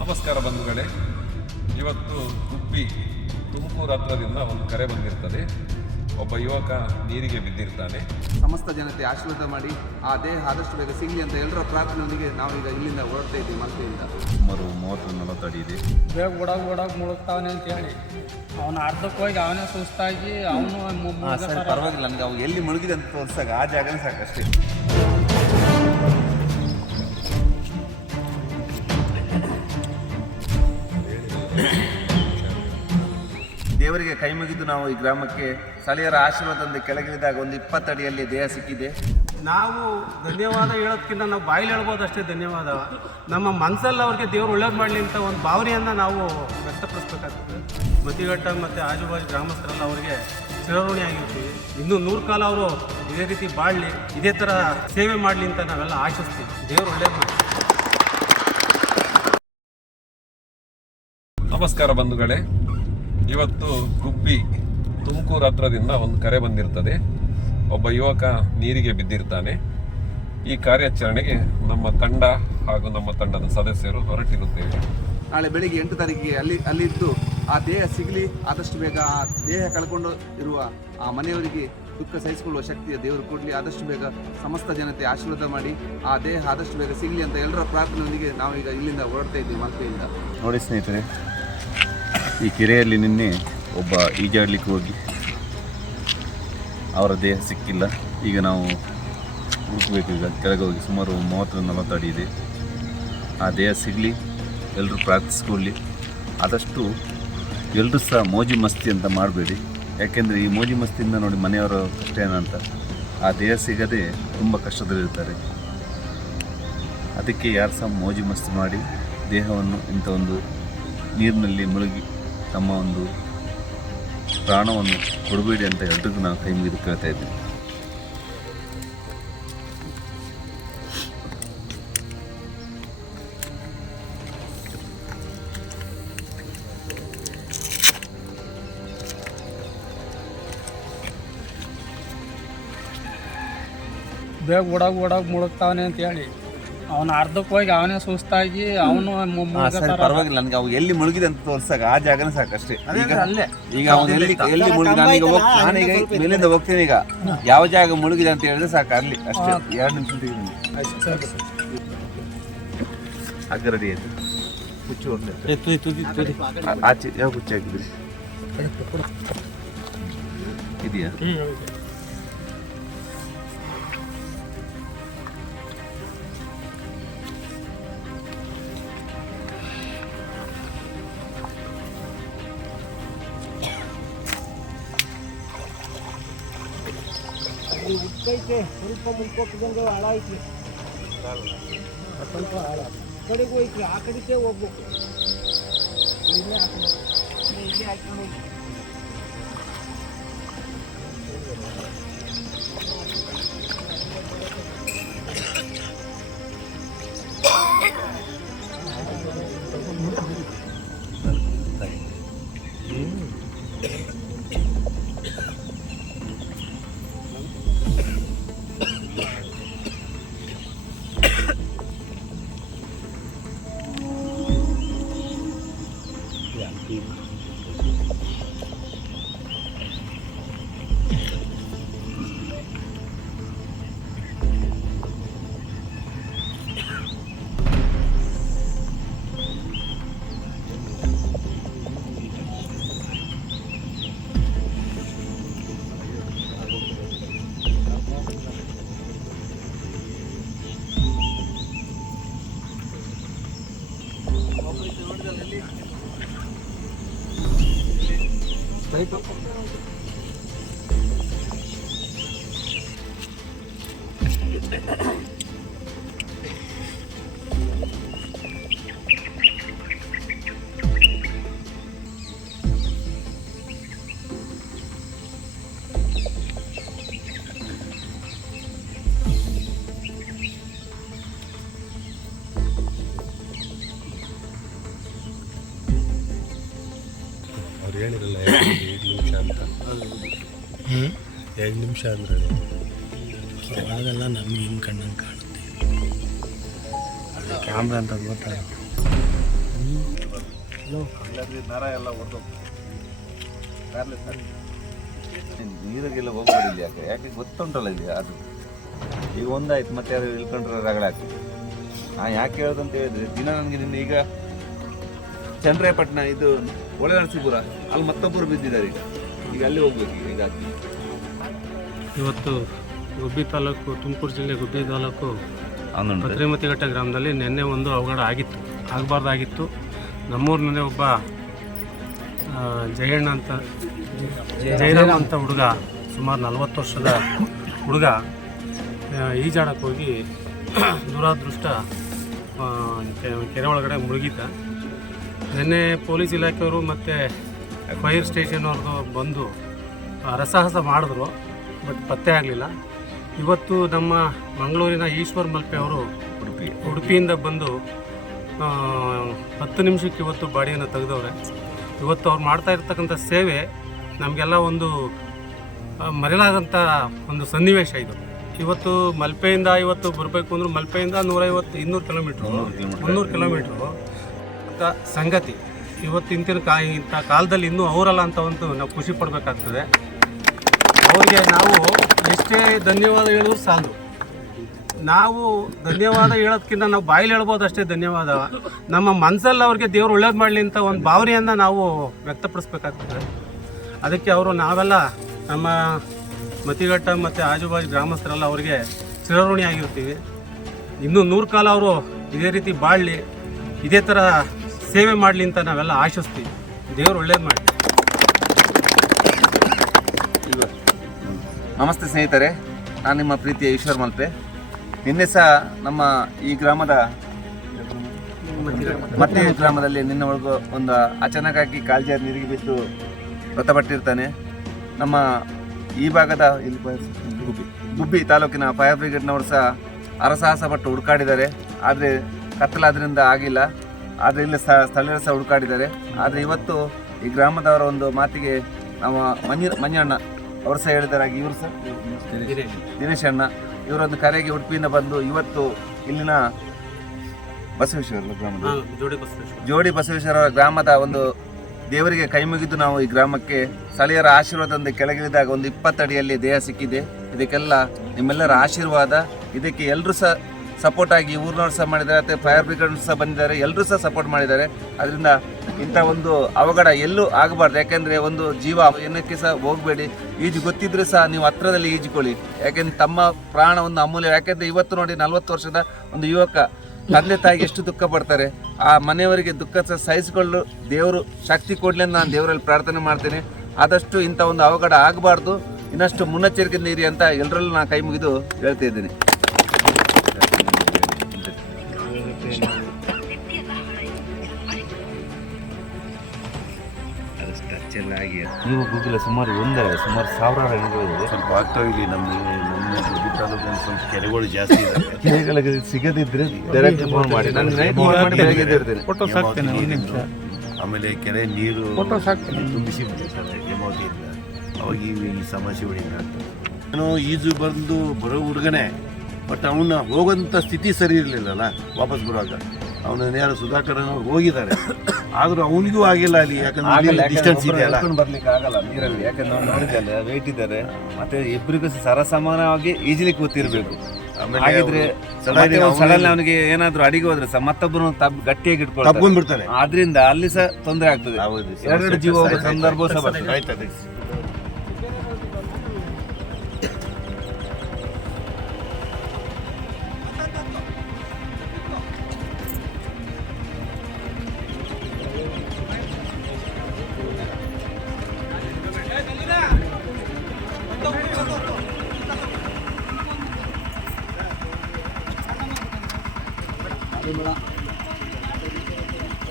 ನಮಸ್ಕಾರ ಬಂಧುಗಳೇ, ಇವತ್ತು ಗುಬ್ಬಿ ತುಮಕೂರು ಹತ್ರದಿಂದ ಒಂದು ಕರೆ ಬಂದಿರ್ತದೆ. ಒಬ್ಬ ಯುವಕ ನೀರಿಗೆ ಬಿದ್ದಿರ್ತಾನೆ. ಸಮಸ್ತ ಜನತೆ ಆಶೀರ್ವಾದ ಮಾಡಿ ಆ ದೇಹ ಆದಷ್ಟು ಬೇಗ ಸಿಗಲಿ ಅಂತ ಎಲ್ಲರ ಪ್ರಾರ್ಥನೆಯೊಂದಿಗೆ ನಾವೀಗ ಇಲ್ಲಿಂದ ಹೊರಡ್ತಾ ಇದ್ದೀವಿ. ಮಲ್ಪೆಯಿಂದ ಸುಮಾರು 30-40 ಅಡಿ ಇದೆ. ಬೇಗ ಓಡಾಗ ಮುಳುಗ್ತಾವನೆ ಅಂತ ಹೇಳಿ ಅವನು ಅರ್ಧಕ್ಕೆ ಹೋಗಿ ಅವನೇ ಸುಸ್ತಾಗಿ ಅವನು ಪರವಾಗಿಲ್ಲ, ನನಗೆ ಅವು ಎಲ್ಲಿ ಮುಳುಗಿದೆ ಅಂತ ತೋರ್ಸಾಗ ಆ ಜಾಗನೇ ಸಾಕಷ್ಟೇ. ದೇವರಿಗೆ ಕೈ ಮುಗಿದು ನಾವು ಈ ಗ್ರಾಮಕ್ಕೆ ಸ್ಥಳೀಯರ ಆಶೀರ್ವಾದದಿಂದ ಕೆಳಗಿಳಿದಾಗ ಒಂದು 20 ಅಡಿಯಲ್ಲಿ ದೇಹ ಸಿಕ್ಕಿದೆ. ನಾವು ಧನ್ಯವಾದ ಹೇಳೋದಕ್ಕಿಂತ ನಾವು ಬಾಯಲ್ಲಿ ಹೇಳ್ಬೋದು ಅಷ್ಟೇ ಧನ್ಯವಾದ. ನಮ್ಮ ಮನಸ್ಸಲ್ಲಿ ಅವ್ರಿಗೆ ದೇವ್ರು ಒಳ್ಳೇದು ಮಾಡಲಿ ಅಂತ ಒಂದು ಭಾವನೆಯನ್ನು ನಾವು ವ್ಯಕ್ತಪಡಿಸ್ಬೇಕಾಗ್ತದೆ. ಮತಿಘಟ್ಟ ಮತ್ತು ಆಜುಬಾಜು ಗ್ರಾಮಸ್ಥರೆಲ್ಲ ಅವರಿಗೆ ಚಿರಋಣಿ ಆಗಿರ್ತೀವಿ. ಇನ್ನೂ 100 ಕಾಲ ಅವರು ಇದೇ ರೀತಿ ಬಾಳಲಿ, ಇದೇ ಥರ ಸೇವೆ ಮಾಡಲಿ ಅಂತ ನಾವೆಲ್ಲ ಆಶಿಸ್ತೀವಿ. ದೇವ್ರು ಒಳ್ಳೇದು ಮಾಡಲಿ. ನಮಸ್ಕಾರ ಬಂಧುಗಳೇ, ಇವತ್ತು ಗುಬ್ಬಿ ತುಮಕೂರು ಹತ್ರದಿಂದ ಒಂದು ಕರೆ ಬಂದಿರ್ತದೆ. ಒಬ್ಬ ಯುವಕ ನೀರಿಗೆ ಬಿದ್ದಿರ್ತಾನೆ. ಈ ಕಾರ್ಯಾಚರಣೆಗೆ ನಮ್ಮ ತಂಡ ಹಾಗೂ ನಮ್ಮ ತಂಡದ ಸದಸ್ಯರು ಹೊರಟಿರುತ್ತೇವೆ. ನಾಳೆ ಬೆಳಿಗ್ಗೆ 8 ತಾರೀಕಿಗೆ ಅಲ್ಲಿದ್ದು ಆ ದೇಹ ಸಿಗಲಿ, ಆದಷ್ಟು ಬೇಗ ಆ ದೇಹ ಕಳ್ಕೊಂಡು ಇರುವ ಆ ಮನೆಯವರಿಗೆ ದುಃಖ ಸಹಿಸಿಕೊಳ್ಳುವ ಶಕ್ತಿಯ ದೇವರು ಕೊಡಲಿ. ಆದಷ್ಟು ಬೇಗ ಸಮಸ್ತ ಜನತೆ ಆಶೀರ್ವಾದ ಮಾಡಿ ಆ ದೇಹ ಆದಷ್ಟು ಬೇಗ ಸಿಗಲಿ ಅಂತ ಎಲ್ಲರ ಪ್ರಾರ್ಥನೆಯೊಂದಿಗೆ ನಾವೀಗ ಇಲ್ಲಿಂದ ಹೊರಡ್ತಾ ಇದ್ದೀವಿ. ಮಲ್ಪೆಯಿಂದ ನೋಡಿ ಸ್ನೇಹಿತರೆ, ಈ ಕೆರೆಯಲ್ಲಿ ನಿನ್ನೆ ಒಬ್ಬ ಈಜಾಡಲಿಕ್ಕೆ ಹೋಗಿ ಅವರ ದೇಹ ಸಿಕ್ಕಿಲ್ಲ. ಈಗ ನಾವು ಹುಡುಕಬೇಕು. ಈಗ ಕೆಳಗೆ ಹೋಗಿ ಸುಮಾರು 30-40 ಅಡಿ ಇದೆ. ಆ ದೇಹ ಸಿಗಲಿ, ಎಲ್ಲರೂ ಪ್ರಾರ್ಥಿಸ್ಕೊಳ್ಳಿ. ಆದಷ್ಟು ಎಲ್ಲರೂ ಸಹ ಮೋಜು ಮಸ್ತಿ ಅಂತ ಮಾಡಬೇಡಿ. ಯಾಕೆಂದರೆ ಈ ಮೋಜು ಮಸ್ತಿಯಿಂದ ನೋಡಿ ಮನೆಯವರ ಕಷ್ಟ ಏನಂತ, ಆ ದೇಹ ಸಿಗದೆ ತುಂಬ ಕಷ್ಟದಲ್ಲಿರ್ತಾರೆ. ಅದಕ್ಕೆ ಯಾರು ಸಹ ಮೋಜು ಮಸ್ತಿ ಮಾಡಿ ದೇಹವನ್ನು ಇಂಥ ಒಂದು ನೀರಿನಲ್ಲಿ ಮುಳುಗಿ ತಮ್ಮ ಒಂದು ಪ್ರಾಣವನ್ನು ಕೊಡಬೇಡಿ ಅಂತ ಎಲ್ರಿಗೂ ನಾನು ಕೈ ಮುಗಿದು ಕೇಳ್ತಾ ಇದ್ದೀನಿ. ಬೇಗ ಓಡಾಗ ಮುಳುಗ್ತಾವನೆ ಅಂತ ಹೇಳಿ ಅವನು ಅರ್ಧಕ್ಕೆ ಹೋಗಿ ಅವನೇ ಸುಸ್ತಾಗಿ ಅವನು ಪರವಾಗಿಲ್ಲ, ನನಗೆ ಅವು ಎಲ್ಲಿ ಮುಳುಗಿದೆ ಅಂತ ತೋರ್ಸಾಗ ಆ ಜಾಗನೇ ಸಾಕಷ್ಟೇ. ಅಲ್ಲೇ ಈಗ ಅವನು ಎಲ್ಲಿ ಮುಳುಗಿದೆ, ನಾನೀಗ ಮೇಲಿಂದ ಹೋಗ್ತೀನಿ. ಈಗ ಯಾವ ಜಾಗ ಮುಳುಗಿದೆ ಅಂತ ಹೇಳಿದ್ರೆ ಸಾಕು, ಅಲ್ಲಿ ಅಷ್ಟೇ. 2 ನಿಮಿಷ ಹಗ್ಗ ರೆಡಿ ಆಯ್ತು. ಹುಚ್ಚು ಹೋಗ್ಲಿ ಆಚೆ ಯಾವ ಹುಚ್ಚು ಹಾಕಿದ್ರಿ ಇದೆಯಾ? ಉಕ್ಕೈತೆ, ಸ್ವಲ್ಪ ಮುನ್ಕೋಕ್ಕಿದಂಗೆ ಹಾಳ ಐತಿ, ಸ್ವಲ್ಪ ಹಾಳ ಕಡೆಗೆ ಹೋಯ್ತು. ಆ ಕಡೆಗೆ ಹೋಗ್ಬೇಕು. ಇಲ್ಲೇ ಹಾಕೊಂಡು ಅವ್ರು ಹೇಳಿರಲ್ಲ 2 ನಿಮಿಷ ಅಂತ. 2 ನಿಮಿಷ ಅಂದರೆ ಅವಾಗೆಲ್ಲ ನಮ್ಗೆ ಹಿಂಗೆ ಕಣ್ಣಂಗೆ ಕಾಣುತ್ತೆ. ಅದು ಕ್ಯಾಮ್ರಾ ಅಂತ ಗೊತ್ತಾಗ ಇಲ್ಲಾಂದ್ರೆ ನರ ಎಲ್ಲ ಹೊಡೆದು ನೀರಿಗೆಲ್ಲ ಹೋಗ್ಬೇಡಿ ಇಲ್ಲಿ. ಯಾಕೆ ಗೊತ್ತುಂಟಲ್ಲ ಇಲ್ಲಿ ಅದು ಈಗ ಒಂದಾಯ್ತು, ಮತ್ತೆ ಯಾರು ಇಳ್ಕೊಂಡ್ರೆ ರಗಳಾಗ್ತದೆ. ನಾ ಯಾಕೆ ಹೇಳೋದಂತ ಹೇಳಿದ್ರೆ ದಿನ ನನಗೆ ನಿನ್ನೆ ಈಗ ಚಂದ್ರಾಯಪಟ್ಟಣ ಇದು ಒಳನರಸೀಪುರ ಅಲ್ಲಿ ಮತ್ತೊಬ್ಬರು ಬಿದ್ದಿದ್ದಾರೆ. ಈಗ ಅಲ್ಲಿ ಹೋಗ್ಬೇಕು ಈಗ ಆಗ್ತದೆ. ಇವತ್ತು ಗುಬ್ಬಿ ತಾಲೂಕು, ತುಮಕೂರು ಜಿಲ್ಲೆ ಗುಬ್ಬಿ ತಾಲೂಕು ಅವನು ಭದ್ರಿಮತಿಘಟ್ಟ ಗ್ರಾಮದಲ್ಲಿ ನಿನ್ನೆ ಒಂದು ಅವಘಡ ಆಗಿತ್ತು, ಆಗಬಾರ್ದಾಗಿತ್ತು. ನಮ್ಮೂರಿನಲ್ಲಿ ಒಬ್ಬ ಜಯಣ್ಣ ಅಂತ ಜಯರಾಮ್ ಅಂತ ಹುಡುಗ, ಸುಮಾರು 40 ವರ್ಷದ ಹುಡುಗ ಈಜಾಡಕ್ಕೆ ಹೋಗಿ ದುರಾದೃಷ್ಟ ಕೆರೆ ಒಳಗಡೆ ಮುಳುಗಿದ್ದ. ನಿನ್ನೆ ಪೊಲೀಸ್ ಇಲಾಖೆಯವರು ಮತ್ತು ಫೈರ್ ಸ್ಟೇಷನ್ ಅವ್ರದ್ದು ಬಂದು ಹರಸಾಹಸ ಮಾಡಿದ್ರು, ಬಟ್ ಪತ್ತೆ ಆಗಲಿಲ್ಲ. ಇವತ್ತು ನಮ್ಮ ಮಂಗಳೂರಿನ ಈಶ್ವರ್ ಮಲ್ಪೆ ಅವರು ಉಡುಪಿಯಿಂದ ಬಂದು 10 ನಿಮಿಷಕ್ಕೆ ಇವತ್ತು ಬಾಡಿಯನ್ನು ತೆಗೆದವ್ರೆ. ಇವತ್ತು ಅವ್ರು ಮಾಡ್ತಾ ಇರ್ತಕ್ಕಂಥ ಸೇವೆ ನಮಗೆಲ್ಲ ಒಂದು ಮರೆಯಲಾಗಂಥ ಒಂದು ಸನ್ನಿವೇಶ ಇದು. ಇವತ್ತು ಮಲ್ಪೆಯಿಂದ ಇವತ್ತು ಬರಬೇಕು ಅಂದ್ರೆ ಮಲ್ಪೆಯಿಂದ 150-200 ಕಿಲೋಮೀಟ್ರು, 300 ಕಿಲೋಮೀಟ್ರು ಅಂತ ಸಂಗತಿ. ಇವತ್ತು ಇಂಥ ಕಾಲದಲ್ಲಿ ಇನ್ನೂ ಅವರಲ್ಲ ಅಂತ ಒಂದು ನಾವು ಖುಷಿ ಪಡಬೇಕಾಗ್ತದೆ. ಅವರಿಗೆ ನಾವು ಎಷ್ಟೇ ಧನ್ಯವಾದ ಹೇಳಿದ್ರು ಸಾಲದು. ನಾವು ಧನ್ಯವಾದ ಹೇಳೋದಕ್ಕಿಂತ ನಾವು ಬಾಯಲ್ಲಿ ಹೇಳ್ಬೋದು ಅಷ್ಟೇ ಧನ್ಯವಾದ. ನಮ್ಮ ಮನಸ್ಸಲ್ಲಿ ಅವ್ರಿಗೆ ದೇವ್ರು ಒಳ್ಳೇದು ಮಾಡಲಿ ಅಂತ ಒಂದು ಭಾವನೆಯನ್ನು ನಾವು ವ್ಯಕ್ತಪಡಿಸ್ಬೇಕಾಗ್ತದೆ. ಅದಕ್ಕೆ ನಾವೆಲ್ಲ ನಮ್ಮ ಮತಿಘಟ್ಟ ಮತ್ತು ಆಜುಬಾಜು ಗ್ರಾಮಸ್ಥರೆಲ್ಲ ಅವರಿಗೆ ಚಿರಋಣಿ ಆಗಿರ್ತೀವಿ. ಇನ್ನೂ 100 ಕಾಲ ಅವರು ಇದೇ ರೀತಿ ಬಾಳಲಿ, ಇದೇ ಥರ ಸೇವೆ ಮಾಡಲಿ ಅಂತ ನಾವೆಲ್ಲ ಆಶಿಸ್ತೀವಿ. ದೇವ್ರು ಒಳ್ಳೇದು ಮಾಡಲಿ. ನಮಸ್ತೆ ಸ್ನೇಹಿತರೆ, ನಾನು ನಿಮ್ಮ ಪ್ರೀತಿಯ ಈಶ್ವರ್ ಮಲ್ಪೆ. ನಿನ್ನೆ ಸಹ ನಮ್ಮ ಈ ಗ್ರಾಮದ ಮತ್ತೆ ಗ್ರಾಮದಲ್ಲಿ ನಿನ್ನೆ ಒಳಗೂ ಒಂದು ಅಚಾನಕ್ಕಾಗಿ ಕಾಲ್ಜಾರ್ ನೀರಿಗೆ ಬಿದ್ದು ಮೃತಪಟ್ಟಿರ್ತಾನೆ. ನಮ್ಮ ಈ ಭಾಗದ ಗುಬ್ಬಿ ತಾಲೂಕಿನ ಫೈರ್ ಬ್ರಿಗೇಡ್ನವರು ಸಹ ಹರಸಾಹಸ ಪಟ್ಟು ಹುಡುಕಾಡಿದ್ದಾರೆ. ಆದರೆ ಕತ್ತಲಾದ್ರಿಂದ ಆಗಿಲ್ಲ. ಆದರೆ ಇಲ್ಲಿ ಸ್ಥಳೀಯರು ಸಹ ಹುಡುಕಾಡಿದ್ದಾರೆ. ಆದರೆ ಇವತ್ತು ಈ ಗ್ರಾಮದವರ ಒಂದು ಮಾತಿಗೆ ನಮ್ಮ ಮಂಜಣ್ಣ ಅವರು ಸಹ ಹೇಳಿದ್ದಾರೆ, ಇವರು ಸಹ ದಿನೇಶ್ ಅಣ್ಣ ಇವರೊಂದು ಕರೆಗೆ ಉಡುಪಿಯಿಂದ ಬಂದು ಇವತ್ತು ಇಲ್ಲಿನ ಬಸವೇಶ್ವರ ಗ್ರಾಮದ ಜೋಡಿ ಬಸವೇಶ್ವರ ಗ್ರಾಮದ ಒಂದು ದೇವರಿಗೆ ಕೈ ಮುಗಿದು ನಾವು ಈ ಗ್ರಾಮಕ್ಕೆ ಸ್ಥಳೀಯರ ಆಶೀರ್ವಾದದಿಂದ ಕೆಳಗಿಳಿದಾಗ ಒಂದು 20 ಅಡಿಯಲ್ಲಿ ದೇಹ ಸಿಕ್ಕಿದೆ. ಇದಕ್ಕೆಲ್ಲ ನಿಮ್ಮೆಲ್ಲರ ಆಶೀರ್ವಾದ. ಇದಕ್ಕೆ ಎಲ್ಲರೂ ಸಹ ಸಪೋರ್ಟ್ ಆಗಿ ಊರಿನವ್ರು ಸಹ ಮಾಡಿದ್ದಾರೆ, ಮತ್ತು ಫೈರ್ ಬ್ರಿಗೇಡ್ ಸಹ ಬಂದಿದ್ದಾರೆ, ಎಲ್ಲರೂ ಸಹ ಸಪೋರ್ಟ್ ಮಾಡಿದ್ದಾರೆ. ಅದರಿಂದ ಇಂಥ ಒಂದು ಅವಘಡ ಎಲ್ಲೂ ಆಗಬಾರ್ದು. ಯಾಕೆಂದರೆ ಒಂದು ಜೀವ ಏನಕ್ಕೆ ಸಹ ಹೋಗಬೇಡಿ. ಈಜು ಗೊತ್ತಿದ್ರೆ ಸಹ ನೀವು ಹತ್ರದಲ್ಲಿ ಈಜಿಕೊಳ್ಳಿ. ಯಾಕೆಂದ್ರೆ ತಮ್ಮ ಪ್ರಾಣ ಒಂದು ಅಮೂಲ್ಯ. ಯಾಕೆಂದರೆ ಇವತ್ತು ನೋಡಿ 40 ವರ್ಷದ ಒಂದು ಯುವಕ ತಂದೆ ತಾಯಿಗೆ ಎಷ್ಟು ದುಃಖ ಪಡ್ತಾರೆ. ಆ ಮನೆಯವರಿಗೆ ದುಃಖ ಸಹ ಸಹಿಸಿಕೊಳ್ಳಲು ದೇವರು ಶಕ್ತಿ ಕೊಡಲಿ ಅಂತ ನಾನು ದೇವರಲ್ಲಿ ಪ್ರಾರ್ಥನೆ ಮಾಡ್ತೇನೆ. ಆದಷ್ಟು ಇಂಥ ಒಂದು ಅವಘಡ ಆಗಬಾರ್ದು, ಇನ್ನಷ್ಟು ಮುನ್ನೆಚ್ಚರಿಕೆಯಿಂದ ಇರಿ ಅಂತ ಎಲ್ಲರಲ್ಲೂ ನಾನು ಕೈ ಮುಗಿದು ಹೇಳ್ತಾ ಇದ್ದೀನಿ. ನೀವು ಗೂಗಲ್ ಸುಮಾರು ಸಾವಿರಾರು ಹೆಣ್ಣುಗಳಿದೆ. ಸ್ವಲ್ಪ ಆಗ್ತಾ ಇಲ್ಲಿ ನಮ್ಮ ಗುಬ್ಬಿ ತಾಲೂಕಿನ ಸ್ವಲ್ಪ ಕೆರೆಗಳು ಜಾಸ್ತಿ ಇದೆ. ಕೆರೆಗಳಿಗೆ ಸಿಗದಿದ್ರೆ ಡೈರೆಕ್ಟ್ ಫೋನ್ ಮಾಡಿ, ಫೋಟೋ ಸಾಕ್ತೇನೆ, ಒಂದು ನಿಮಿಷ. ಆಮೇಲೆ ಕೆರೆ ನೀರು ತುಂಬಿಸಿಬಿಟ್ಟಿರ್ತಾರೆ ಹೇಮಾವತಿಯಿಂದ. ಅವಾಗ ಈ ಸಮಸ್ಯೆಗಳಿಂದ ನಾನು ಈಜು ಬಂದು ಬರೋ ಹುಡುಗನೇ, ಬಟ್ ಅವನ್ನ ಹೋಗೋಂಥ ಸ್ಥಿತಿ ಸರಿ ಇರಲಿಲ್ಲಲ್ಲ. ವಾಪಸ್ ಬರುವಾಗ ಅವನ ಯಾರು ಸುಧಾಕರ್ ಹೋಗಿದ್ದಾರೆ, ಆದರೂ ಅವನಿಗೂ ಆಗಿಲ್ಲ ಅಲ್ಲಿ. ಯಾಕಂದ್ರೆ ಡಿಸ್ಟೆನ್ಸ್ ಇದೆಯಲ್ಲ, ಬರ್ಲಿಕ್ಕೆ ಆಗಲ್ಲ ನೀರಲ್ಲಿ. ಯಾಕಂದ್ರೆ ನಾವು ನೋಡಿದ್ದಲ್ಲ, ವೇಟ್ ಇದ್ದಾರೆ, ಮತ್ತೆ ಇಬ್ಬರಿಗೂ ಸರಸಮಾನವಾಗಿ ಈಜಲಿಕ್ಕೆ ಗೊತ್ತಿರಬೇಕು. ಹಾಗಿದ್ರೆ ಸಡನ್ ಅವನಿಗೆ ಏನಾದ್ರು ಅಡಿಗೆ ಹೋದ್ರೆ ಸಹ ಮತ್ತೊಬ್ಬರು ಗಟ್ಟಿಯಾಗಿ ತಗೊಂಡ್ಬಿಡ್ತಾನೆ. ಆದ್ರಿಂದ ಅಲ್ಲಿ ಸಹ ತೊಂದರೆ ಆಗ್ತದೆ. ಎರಡು ಜೀವ ಹೋಗೋ ಸಂದರ್ಭ ಸಹ ಬರ್ತದೆ. ಬೇಡ